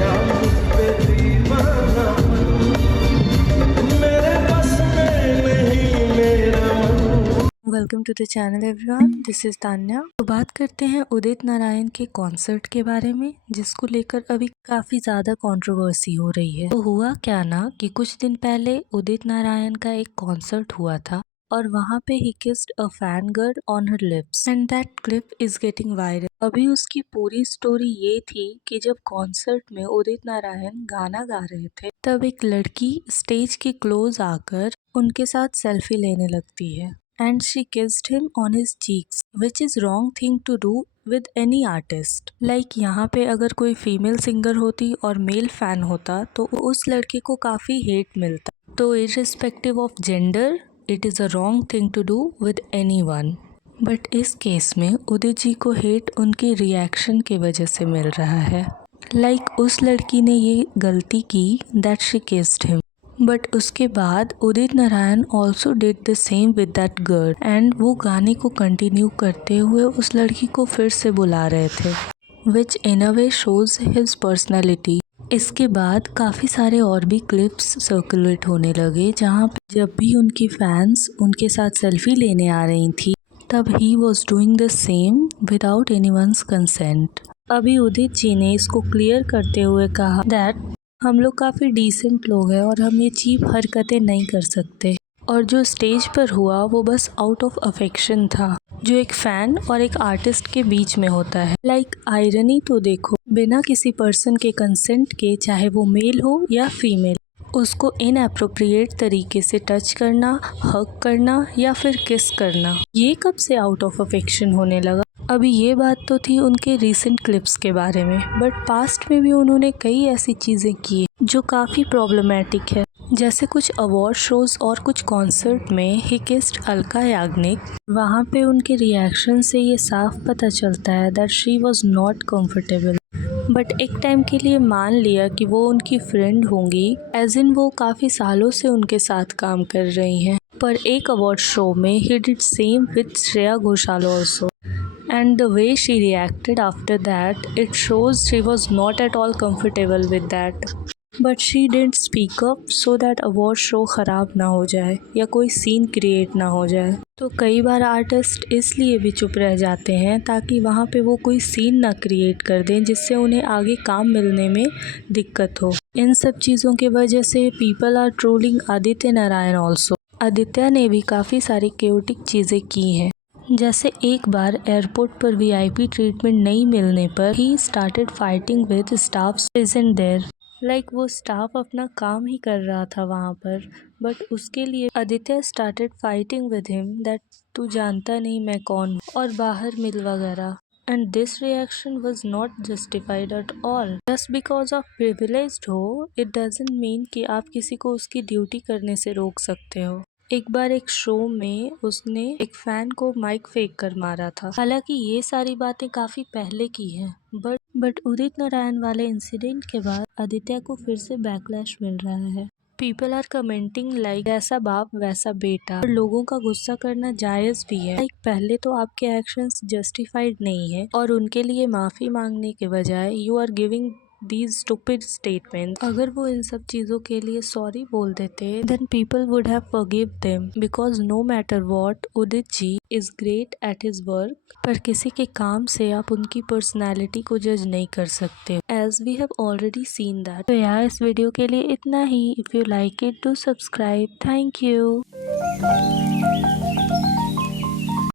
गया मुझ पे दीवाना मेरे बस में नहीं मेरा मन। Welcome to the channel everyone, this is Tanya. तो बात करते हैं उदित नारायण के कॉन्सर्ट के बारे में, जिसको लेकर अभी काफी ज्यादा कंट्रोवर्सी हो रही है। तो हुआ क्या ना कि कुछ दिन पहले उदित नारायण का एक कॉन्सर्ट हुआ था और वहाँ पे ही kissed a fan girl on her lips and that clip is getting viral. अभी उसकी पूरी स्टोरी ये थी कि जब कॉन्सर्ट में उदित नारायण गाना गा रहे थे तब एक लड़की स्टेज के क्लोज आकर उनके साथ सेल्फी लेने लगती है and she kissed him on his cheeks, which is wrong thing to do with any artist. Like यहाँ पे अगर कोई फीमेल सिंगर होती और मेल फैन होता तो उस लड़के को काफ़ी हेट मिलता। तो irrespective of gender, it is a wrong thing to do with anyone. But इस केस में उदित जी को हेट उनके रिएक्शन के वजह से मिल रहा है। Like उस लड़की ने ये गलती की that she kissed him. But उसके बाद Udit Narayan also did the same with that girl and वो गाने को कंटिन्यू करते हुए उस लड़की को फिर से बुला रहे थे, विच इन अ वे शोज हिज पर्सनैलिटी। इसके बाद काफ़ी सारे और भी क्लिप्स सर्कुलेट होने लगे जहाँ जब भी उनकी फैंस उनके साथ सेल्फी लेने आ रही थी तब he was doing the same without anyone's consent. अभी उदित जी ने इसको क्लियर करते हुए कहा दैट हम लोग काफ़ी डिसेंट लोग हैं और हम ये चीप हरकतें नहीं कर सकते, और जो स्टेज पर हुआ वो बस आउट ऑफ अफेक्शन था जो एक फ़ैन और एक आर्टिस्ट के बीच में होता है। लाइक आयरनी तो देखो, बिना किसी पर्सन के कंसेंट के, चाहे वो मेल हो या फीमेल, उसको इनएप्रोप्रिएट तरीके से टच करना, हग करना या फिर किस करना, ये कब से आउट ऑफ अफेक्शन होने लगा। अभी ये बात तो थी उनके रीसेंट क्लिप्स के बारे में, बट पास्ट में भी उन्होंने कई ऐसी चीज़ें की जो काफ़ी प्रॉब्लमेटिक है। जैसे कुछ अवार्ड शोज और कुछ कॉन्सर्ट में ही किस्ड अलका याग्निक। वहाँ पे उनके रिएक्शन से ये साफ पता चलता है that she was not comfortable. But एक टाइम के लिए मान लिया कि वो उनकी फ्रेंड होंगी, एज इन वो काफ़ी सालों से उनके साथ काम कर रही हैं। पर एक अवार्ड शो में he did same with Shreya Ghoshal also, and the way she reacted after that, it shows she was not at all comfortable with that. But she didn't speak up so that award show ख़राब ना हो जाए या कोई scene create ना हो जाए। तो कई बार आर्टिस्ट इसलिए भी चुप रह जाते हैं ताकि वहाँ पे वो कोई सीन ना क्रिएट कर दें जिससे उन्हें आगे काम मिलने में दिक्कत हो। इन सब चीज़ों की वजह से people are trolling Aditya Narayan also. Aditya ने भी काफ़ी सारी क्योटिक चीज़ें की हैं, जैसे एक बार एयरपोर्ट पर वीआईपी ट्रीटमेंट नहीं मिलने पर ही started fighting with staff present there. Like वो स्टाफ अपना काम ही कर रहा था वहाँ पर, बट उसके लिए Aditya started fighting with him that तू जानता नहीं मैं कौन हूँ और बाहर मिल वगैरह। And this reaction was not justified at all. Just because of privileged हो इट डजंट मीन कि आप किसी को उसकी ड्यूटी करने से रोक सकते हो। एक बार एक शो में उसने एक फैन को माइक फेंक कर मारा था। हालांकि ये सारी बातें काफी पहले की हैं, बट उदित नारायण वाले इंसिडेंट के बाद आदित्य को फिर से बैकलैश मिल रहा है। पीपल आर कमेंटिंग लाइक जैसा बाप वैसा बेटा, और लोगों का गुस्सा करना जायज भी है। लाइक पहले तो आपके एक्शंस जस्टिफाइड नहीं है और उनके लिए माफी मांगने के बजाय you are giving these stupid statements। अगर वो इन सब चीज़ों के लिए सॉरी बोल देते then people would have forgive them, because no matter what Udit ji is great at his work। पर किसी के काम से आप उनकी पर्सनैलिटी को जज नहीं कर सकते, as we have already seen that। तो यार इस वीडियो के लिए इतना ही। If you like it, do subscribe। Thank you।